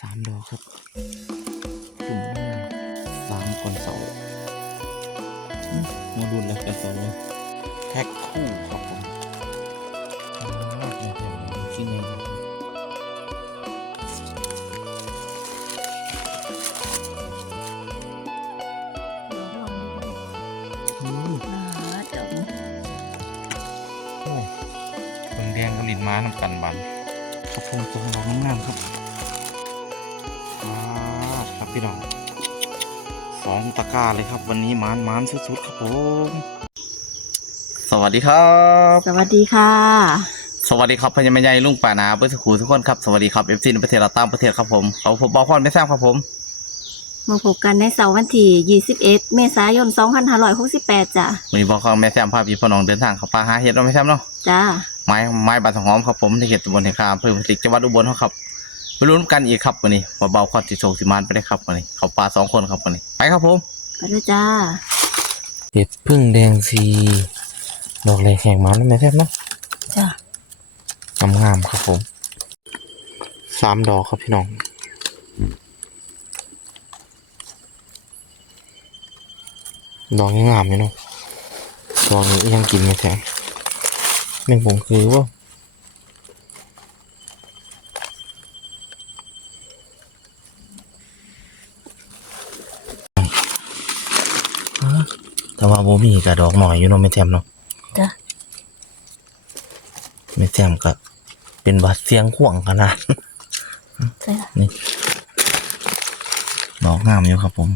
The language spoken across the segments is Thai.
สามดอกครับสุ่มมากสามก่อนเสาอืมมาดุนแล้วกันเสาเลยแพ็คคู่ครับผมอ่าเนี่ยแถวนี้ที่ไหนดีอืมโอ้เบิ่งแดงกับลิ้นม้านำกันบันครับผมตรงดอกงามๆครับอ่าครับ พี่น้องสองตะกร้าเลยครับ วันนี้มานมานสุดๆครับผมสวัสดีครับ สวัสดีค่ะ สวัสดีครับพญามใหญ่ลุงป่านาเบิร์สคูทุกคนครับ สวัสดีครับเอฟซีในประเทศเราตามประเทศครับผมเขาผมบอกความไม่แซ่บครับผมมาพบกันในเสาร์วันที่21 เมษายน 2568จ้ะวันนี้บอกความแม่แซ่บพาพี่พ่อน้องเดินทางเข้าป่าหาเห็ดเราไม่แซ่บเนาะจ้าไม้ไม้บาดหอมครับผมที่เขตตำบลเทคาอำเภอพลิกจังหวัดอุบลเขาครับ ไปลุ้นกันอีกครับวันนี้มาเบาความสิโชคสิมานไปได้ครับวันนี้ เขาปลาสองคนครับวันนี้ ไปครับผมไปด้วยจ้าเห็ดพึ่งแดงสีดอกแรกแข่งมันไม่แซ่บเนาะจ้างามๆครับผมสามดอกครับพี่น้องดอกงามๆอยู่เนาะดอกนี้ยังกินไม่แข็งแม่งผมคือว่า แต่ว่าโบมีกับดอกหน่อยอยู่เนาะไม่แจ่มเนาะจ้าไม่แจ่มกับเป็นบัดเสียงข่วงขนาดใช่ละนี่ดอกงามอยู่ครับผม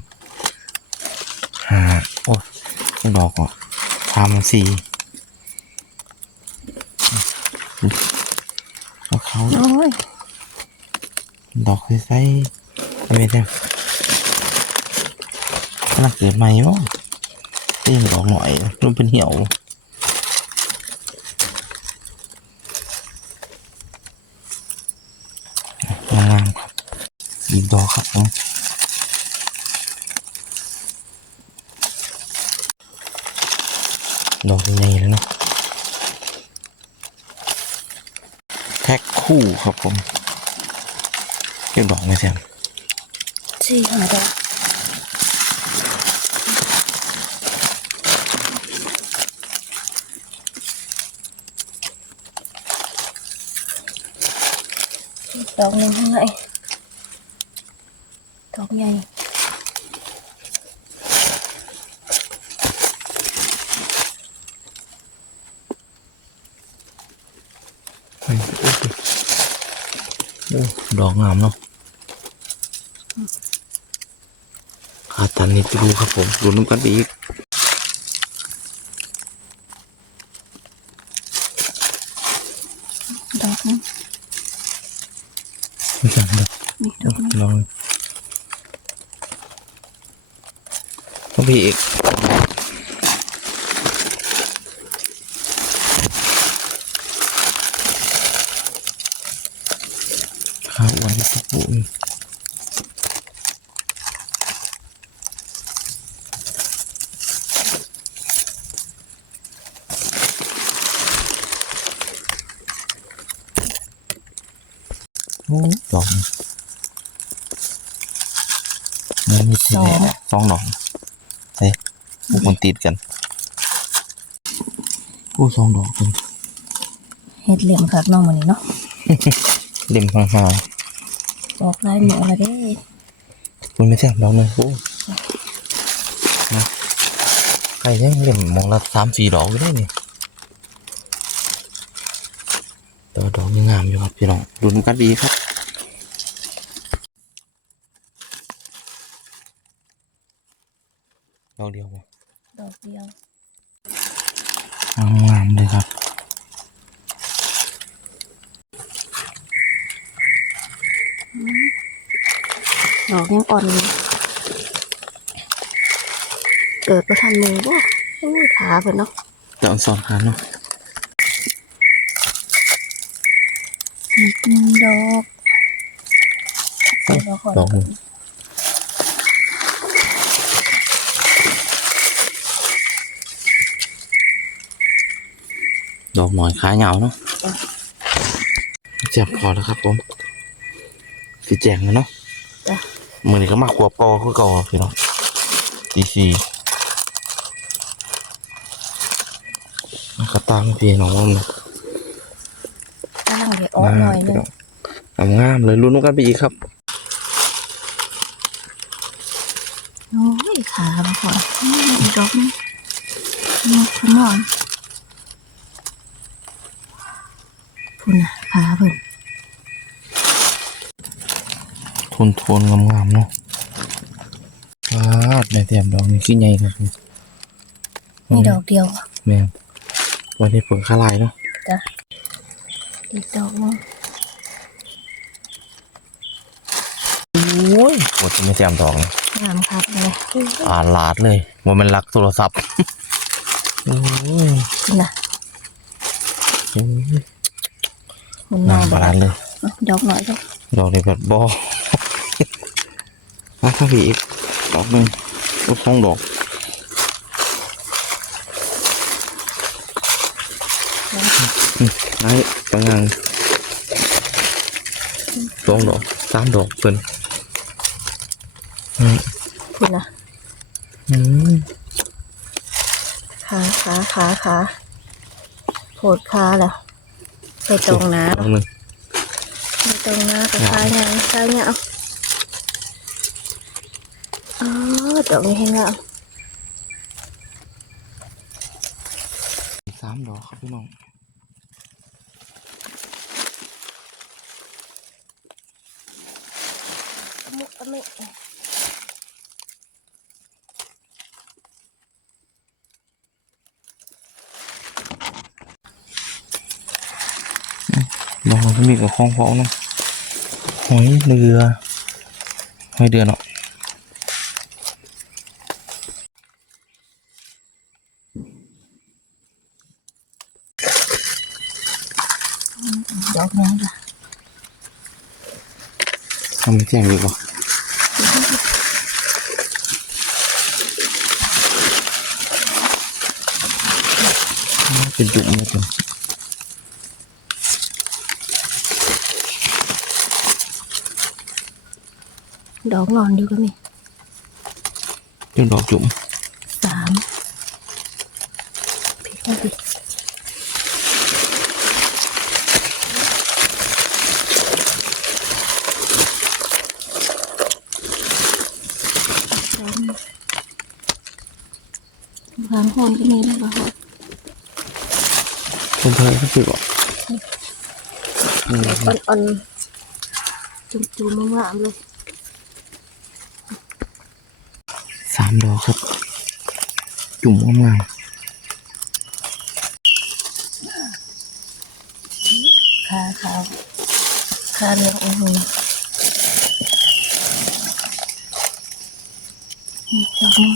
ห้าโอ้ยดอกอะทำสี่เอาเขาโอ้ยดอกใส่ๆไม่แจ่มน่าเกิดใหม่มั้ง นี่ดอกหน่อยรุ่นเป็นเหี่ยวงามครับอีกดอกครับผมดอกใหญ่แล้วเนาะแพ็คคู่ครับผมเก็บดอกไหมแซมสี่ห้าดอกดอกหนึ่งข้างในดอกใหญ่ เฮ้ยโอ้โหโอ้ ดอกงามเนาะขาตันนี่จะดูครับผมดูน้ำกันไปอีก ดอกนึง ไม่ใช่ครับ นี่ดอกนึง ลองต้องพี่อีกข้าวอ้วนที่สมบูรณ์โอ้ ดอกนี่มีที่ไหนเนี่ยสองดอกเฮ้ยพวกมันติดกันโอ้สองดอกกันเฮ็ดเหลี่ยมคักเน้องมันนี้เนาะเล่มห่างดอกลายเหมือนอะไรเด้ๆคุณไม่ใช่ดอกหนึ่งโอ้นะใครยังเล่มมองละสามสี่ดอกก็ได้นี่แตัวาดอกยังงามอยู่ครับพี่น้องดูนกันดีครับ ดอกเดียวบ่ดอกเดียวงามเลยครับดอกยังอ่อนอยู่เกิดประทันมือบ่โอ้ยขาเพิ่นเนาะจะเอาสอนขาเนาะอีกหนึ่งดอกเอ้ยดอกหนึ่งดอก หน่อยขาเหงาเนาะเจ็บพอแล้วครับผมสีแจงนะเนาะจ้ะมือนี้ก็มาขวบกอคือเก่าพี่น้องดีซีมันก็ตามพี่น้องว่ามันกำลังเดี๋ยวอ้อหน่อยหนึงงามงามๆเลยลุ้นกันไปอีกครับ โอ้ยขาบ่พออืมอีกดอกหนึงนี่คุณนอนพุ่นน่ะขาเพิ่น ทนทนๆงามๆเนาะว้าวในแต้มดอกนี่ขี้ใหญ่ครับพี่มีดอกเดียวแม่นวันนี้เปิดข้าลายเนาะจ้ะอีกดอกหนึงโอ้ยปวดจะไม่แต้มดอกนะงามครับเลยอ่านหลาดเลยว่ามันรักโทรศัพท์โอ้ยคุณน่ะโอ้ยคุณนน่าอนบาลานเลยดอกหน่อยจ้ะดอกนี้แบบบอ มาข้างผีอีกดอกหนึ่งลูกสองดอกอืมไอ้กำลังสองดอกสามดอกเพิ่นอืมคุณน่ะอืมขาขาขาขาโผดขาแล้วไปตรงน้ดอกหนึ่งำไปตรงน้ำกับขาเนี่ยขาเนี่ยเอา อ๋อดอกนี้ให้งามสามดอกครับพี่น้องมุกอเมะดอกมันมีกับคล้องเพาะเนาะหอยเรือหอยเดือเนาะ ดอกนี้จ้ะทำไม่แจ้งดีกว่าเป็นจุ่มเลยจ้ะ ดอกนอนอยู่ก็มี เป็นดอกจุ่ม สามผิดไม่ผิดวางโคน ก็มีแล้วก็หดคนไทยก็คือบอกอืมอ่อนๆจุ่มๆงามๆเลยสามดอกครับ จุ่มงามขาขาวขาเหลืองอุ้ยนี่ดอกนึง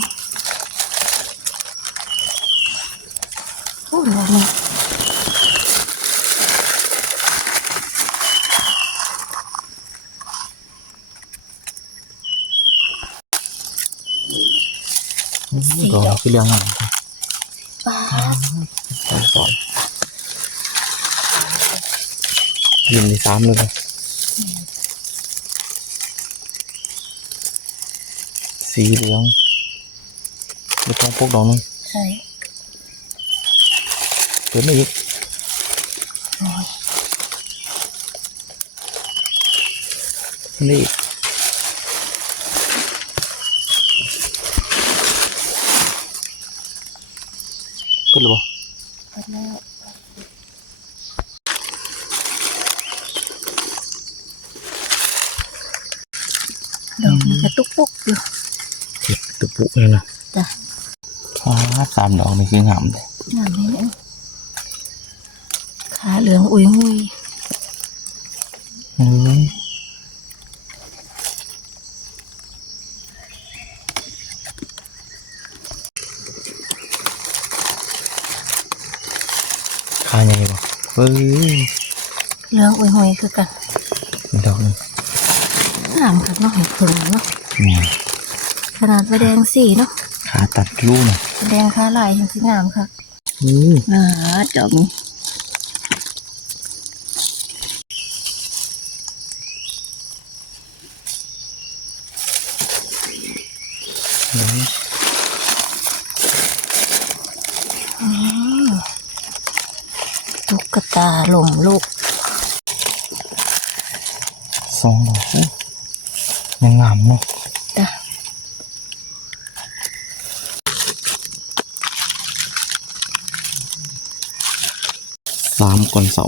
โอ้ดอกนึง ๆดอก ที่เลี้ยงงามครับป้าสองสองยินสามเลยสีเหลืองไม่ต้องพกดอกนึงใช่เปิดไม่อีกโอ้ยไม่ ดหรือเปล่าเปิดแล้วดอกมันกระตุกปุกอยู่เก็บตะปุเลยนะจ้ะว้าสามดอกนี่คืองามเลยงามเลยเนี่ยขาเหลืองอุ้ยหุยอืม เอ้ยเหลืองอุ้ยหอยคือกันดอกนึงงามครับเนาะเห็ดเพิ่งเนาะขนาดใบแดงสีเนาะขาตัดรูนะใบแดงขาลายเห็นสีงามค่ะอืออ่าดอกนี้ ตุ๊กตาหล่มลูกสองดอกอู้ยังงามเนาะจ้ะสามก่อนเสา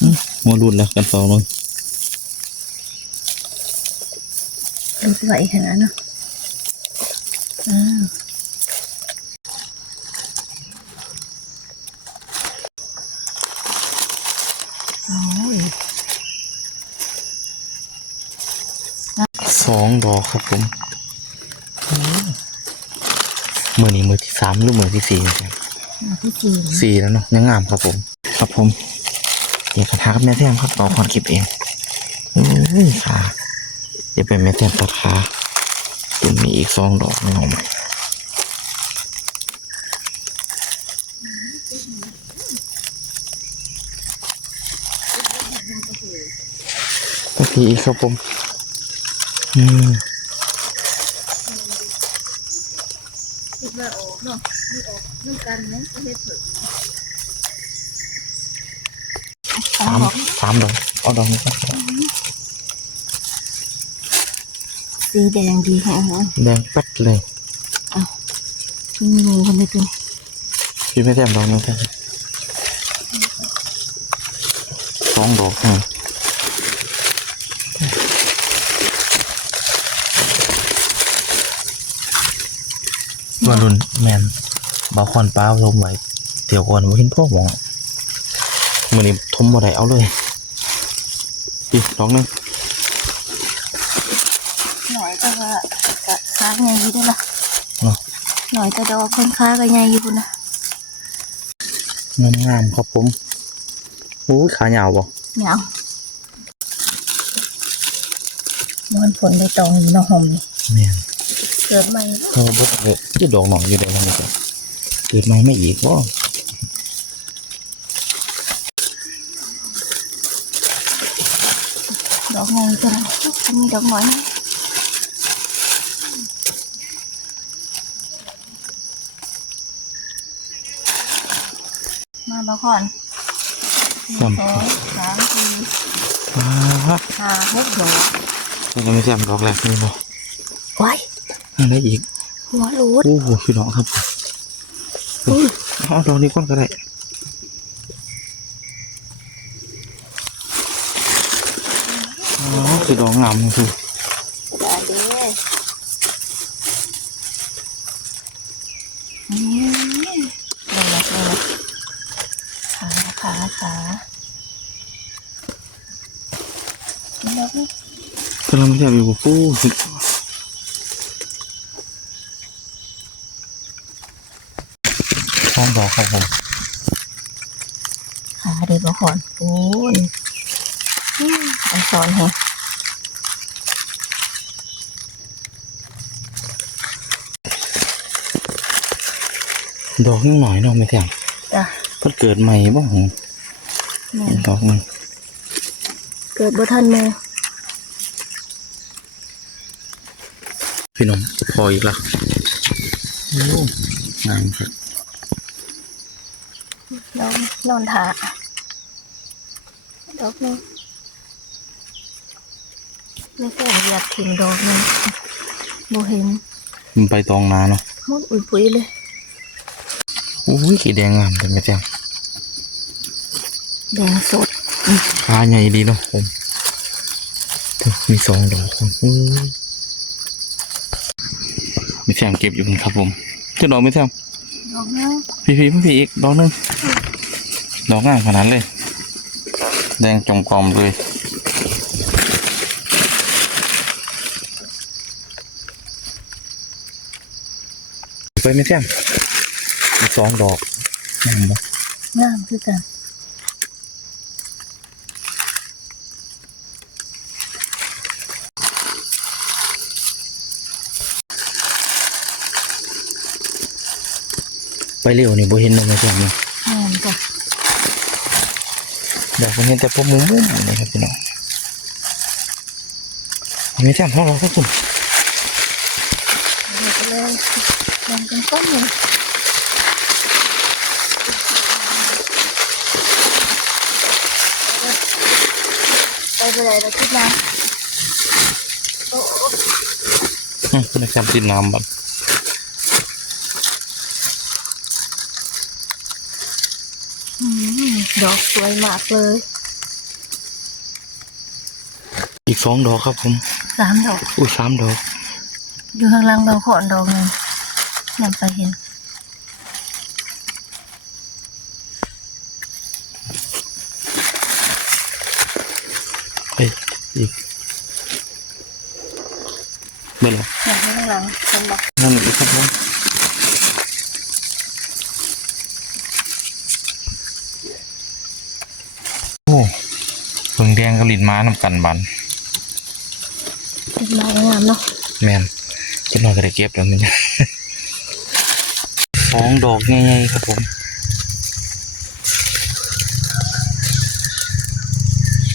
อื้อหัวรุดแล้วกันเสาเลยรุดไหวขนาดนั้นเนาะอ้าวโอ้ย สองดอกครับผมมือนี้มือที่สามหรือมือที่สี่เนี่ยมาที่สี่สี่แล้วเนาะยังงามครับผม ครับผม เดี๋ยวกระทากับแม่แท่งครับต่อคอนคลิปเองเอ้ยขาเดี๋ยวเป็นแม่แท่งตัดขาจะมีอีกสองดอกในห้องใหม่ตะกี้อีกครับผม อืมคิดว่าออกเนาะไม่ออกน้ำกันนะไม่ได้เผิดสามสามดอกเอาดอกนี้ครับสีแดงดีแฮะฮะแดงแป๊ดเลยมีงูคนนี้ตัวพี่ไม่แต้มดอกนึงครับสองดอกฮะ มารุนแมนบาคอนป้าลมไว้เดี๋ยวก่อนว่าเห็นพ่อหมองมือนี้ทมบ่ได้เอาเลยอีกดอกหนึงหน่อยแต่ว่ากะค้าไงอยู่ด้วยล่ะเนาะหน่อยแต่ดอกคนค้าก็ไงอยู่พุ่นนะงามงามๆครับผมโอ้ยขายาวบ่เหนียวมันผลใบตองอยู่เนอกหอมนี่แม่น เกิดใหม่เขาบอกว่าจะดอกหนองอยู่เดี๋ยวนี้จ้ะเกิดมาไม่อีกว่าดอกไงตัวนั้นจะมีดอกหน่อยนะมาบาคอนหนึ่งสองสามสี่ว้าห้าหกดอกเราจะไม่แซมดอกแรกนี่บ่ไว้ อะไรอีกหัวรูดโอ้โหพี่น้องครับอุ้ยเอาดอกนี้ก่อนก็ได้อ๋อคือดอกงามนี่คืออย่าเด้อืมลงมาลงมาขาขาขาแล้วนี่กำลังไม่แซมอยู่ปู้ท้องดอก ครับผมขาเดี๋ยวก่อนโอ้ยอืมอันสอนแฮะดอกนิดหน่อยเนาะไม่แซมจ้ะเพิ่นเกิดใหม่บ้างนี่ดอกหนึงเกิดบ่ทันแม่พี่น้องพออีกละโอ้งามครับ นอนนอนถาดอกหนึงไม่ใช่อยากถิ่มดอกหนึงบ่เห็นมันไปตองนาเนาะหมดอุ้ยปุ๋ยเลยอุ้ยขีแดงงามแต่ไม่แจ่มแดงสดขาใหญ่ดีเนาะผมมีสองดอกครับอุ้ยไม่แจ่มเก็บอยู่ครับผมเจ้าดอกไม่แจ่มดอกนึงพี่พี่พี่อีกดอกหนึง ดอกงามขนาดเลย แดงจงกรอมเลยไปไม่แจ่มมีสองดอกงามปะงามคือกันไปเร็วนี่บ่เห็นเลยไม่แจ่มเนาะงามจ้ะ ดอกมันเห็นแต่พวกมุมมุมนี่ครับพี่น้องไม่แจ่มพ่อเราสักคนเลยแบ่งเป็นก้อนหนึ่งไปไปไหนเราคิดมาโอ้โหนะครับติดน้ำบัด อืม ดอกสวยมากเลย อีกสองดอกครับผมสามดอกอุ้ยสามดอก อยู่ข้างล่างเราขอนดอกหนึ่งนำไปเห็น เฮ้ยอีกเมื่อไหร่อยากให้ข้างหลังเป็นบอกนั่นอีกครับผมโอ้เพิ่งแดงกับลิ้นม้านำกันบันเป็นไม้งามเนาะแมนจะนอนก็ได้เก็บแล้วมันสองดอกง่ายๆครับผม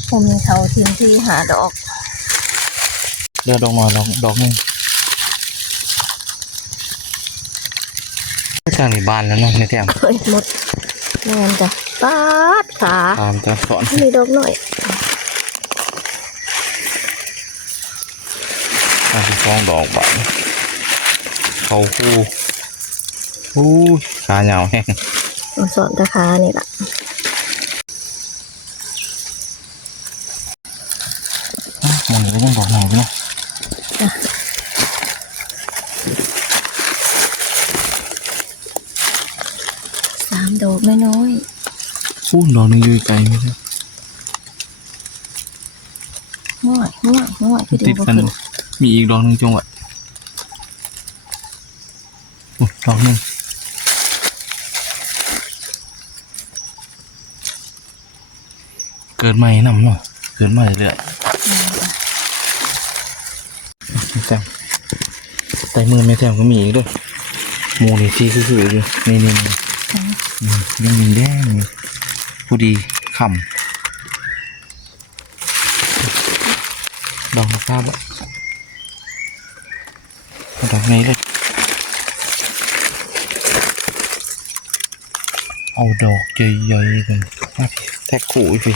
ผมมีเขาทิ้งที่หาดอกเดี๋ยวดอกหน่อยดอกดอกหนึงจางในบ้านแล้วเนาะในแถมเฮ้ยหมดแม่นจ้ะปาดขาตามจะสอนมีดอกหน่อย ตามที่สองดอกบานเขาคู่อู้ยขาเหยาวแห้งมาสอนตะขานี่แหละมองอยู่ก็ยังดอกหน่อยอยู่เนาะสามดอกไม่น้อยอู้ดอกหนึงอยู่ไกลไหมครับง่วยง่วยง่วยคือติดกันขึ้น มีอีกดอกหนึ่งจังหวะดอกหนึ่งเกิดใหม่นำเนาะเกิดใหม่เรื่อยแม่นจ้ะแต้มแต่มือไม่แต้มก็มีอีกด้วยหมูนี่ซีคือๆอยู่นี่นี่นี่ยังมีแดงอยู่ผู้ดีคำดอกมะพร้าวอะ ดอกนี้เลย เอาดอกใหญ่ๆกันมาพี่แท็กขู่อีกพี่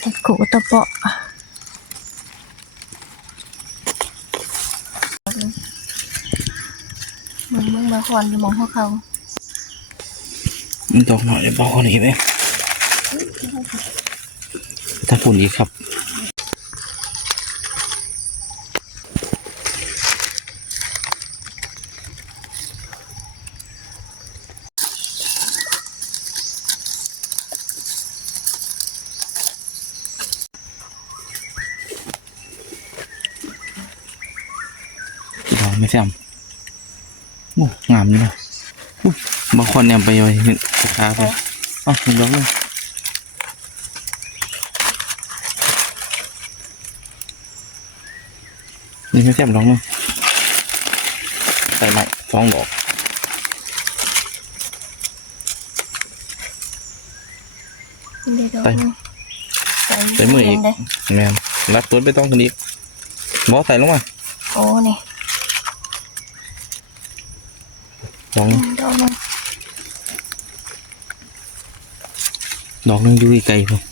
แต่กูตะเปาะมึงมึงมาคอนอยู่หมองพวกเขามันดอกหน่อยเบาคนนี้ไหมถ้าฝุ่นอีกครับ ม่แซมโอ้งามอยู่นะอุ๊ยบางคนเนี่ยไปไว้เห็นขาไปอ๋อเห็นดอกเลยนี่ไม่แซมดอกนึงใส่ใหม่สองดอกคุณเดดอกไปหนึ่งใส่มืออีกเด้แมนรัดตัวไปต้องกันอีกบอใส่ลงมาโอ้นี่ ดอกนึงดอกนึงอกนึงอยู่อีกไกลเลย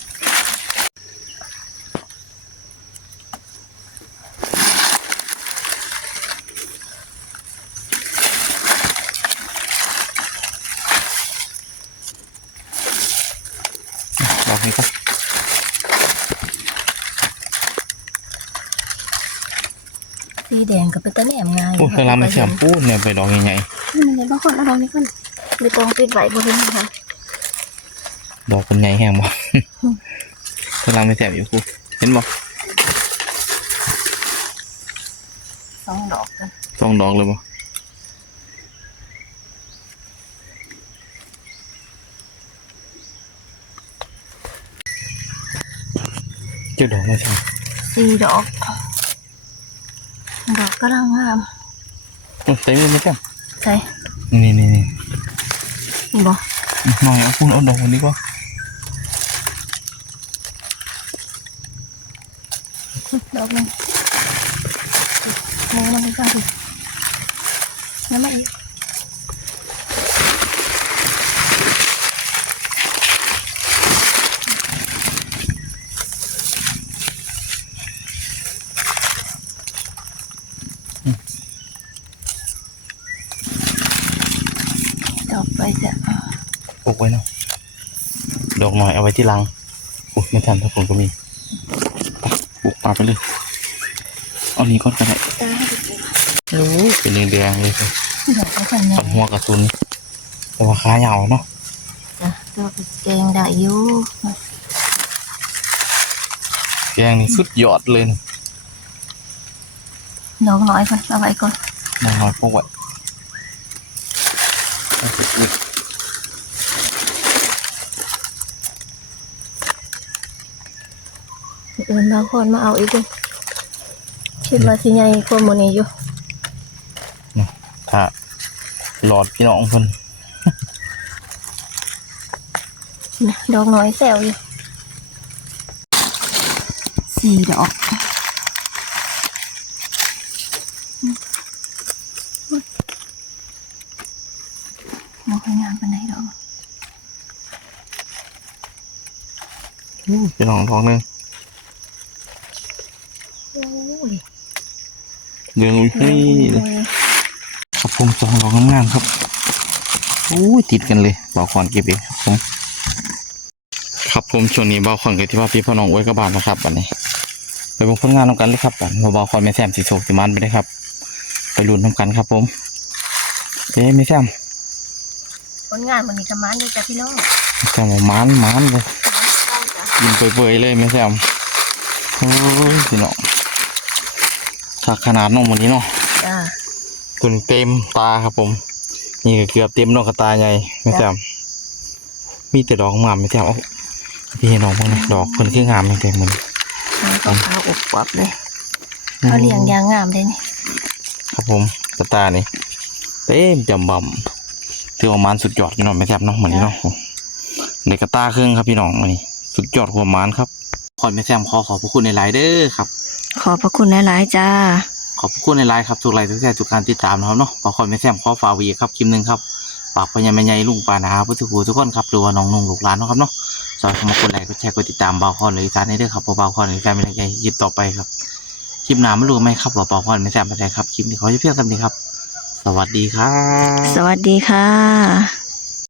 ดอกนี้ก็ สีแดงกับเป็นตะแหนม ง่ายโอ้ยกระลำไม่แซมปูนเนี่ยไปดอกใหญ่นี่มันเลยบางคนเอาดอกนี้ก่อนไม่ต้องปิดไหวบนนี้ค่ะๆดอกเป็นใหญ่แห้งบ่กระลำไม่แซมอยู่คูเห็นบ่สองดอกกันสองดอกเลยบ่เจ้าดอกไม่แซมสี่ดอก ดอกกำลังงามโอ้ยเต็มเลยไม่แซมใช่นี่นี่นี่นี่บ่หน่อยเอาคุณเอาดอกคนนี้ก็ดอกหนึงมูมันดีกว่าดิน้ำมาอีกต่อไปจะ ปลูกไว้เนาะดอกหน่อยเอาไว้ ที่รังอุ้ยไม่ทันถ้าผมก็มีไปปลูกปลาไปเลยเอานี้ก่อนก็ได้ตาให้ดูดีรู้เป็นแดงๆเลยครับดอกเขาขันใหญ่ปันหัวกระสุนแต่ว่าขายาวเนาะจ้ะตัวไปแกงได้อยู่แกงนี่สุดยอดเลยนะดอกน้อยก่อนเอาไว้ก่อนดอกหน่อยปลูกไว้ เอาเสร็จเลยเอินบางคนมาเอาอีกเลยคิดว่าสิใหญ่กว่าหมดนี้อยู่ถ้าหลอดพี่น้องเพิ่นนะดอกน้อยแซวอยู่สี่ดอกมองให้งามปานไหนดอกพี่น้องท้องหนึง โอ้ย เดืองอุ้ยเฮ้ยเลยครับผมสองดอกงามๆครับอู้ยติดกันเลยบ่าวคอนเก็บเองครับผมครับผมช่วงนี้บ่าวคอนกับที่ว่าพี่พ่อน้องไว้กับบ้านนะครับวันนี้ไปเบิ่งผลงานนำกันเลยครับบัดบ่าวคอนแม่แซมสิโศกสิมันไปเลยครับ ไปลุ้นนำกันครับผมเอ๊ะแม่แซมผลงานมันนี้กับมันเลยจ้ะพี่น้องแม่แซมว่ามันมันเลยได้จ้ะยินเปื่อยๆเลยแม่แซมโอ้ยพี่น้อง ถ้าขนาดน้องวันนี้เนาะจ้าคุณเต็มตาครับผม นี่ก็เกือบเต็มนอกกระตาใหญ่ไม่จำมีแต่ดอกงามไม่จำเอาพี่เห็นดอกบ้างนะดอกเพิ่นคืองามไม่แต่มันขาวขาวอบกรอบเลยเขาเลี้ยงยางงามเลยนี่ครับผมกระตานี่เต็มจำบ่ำถือว่ามันสุดยอดพี่น้องไม่จำเนาะเหมือนนี้เนาะเด็กกระตาครึ่งครับพี่น้องอันนี้สุดยอดความมันครับขอไม่แซมขอขอบพระคุณในไลน์เด้อครับ ขอบพระคุณหลายๆจ้า ขอบคุณในไลน์ครับทุกไลน์ทุกแชร์ทุกการติดตามนะครับเนาะขอคอยไม่แซมขอฝากไวีครับคลิปหนึ่งครับฝากพญาแม่ใหญ่ลุงปานาพุทธภูทุกคนครับหรือว่าน้องนุ่งลูกหลานนะครับเนาะสอยเข้ามากดไลค์กดแชร์กดติดตามเบาคอนหรือสานให้ด้วยครับเพราะเบาคอนหรืออีสานเป็นแรงใจให้คลิปต่อไปครับคลิปหน้าไม่รู้ไหมครับว่าเบาคอนไม่แซมเป็นไรครับคลิปนี้ขอจะเพียงเท่านี้ครับ สวัสดีครับ สวัสดีค่ะ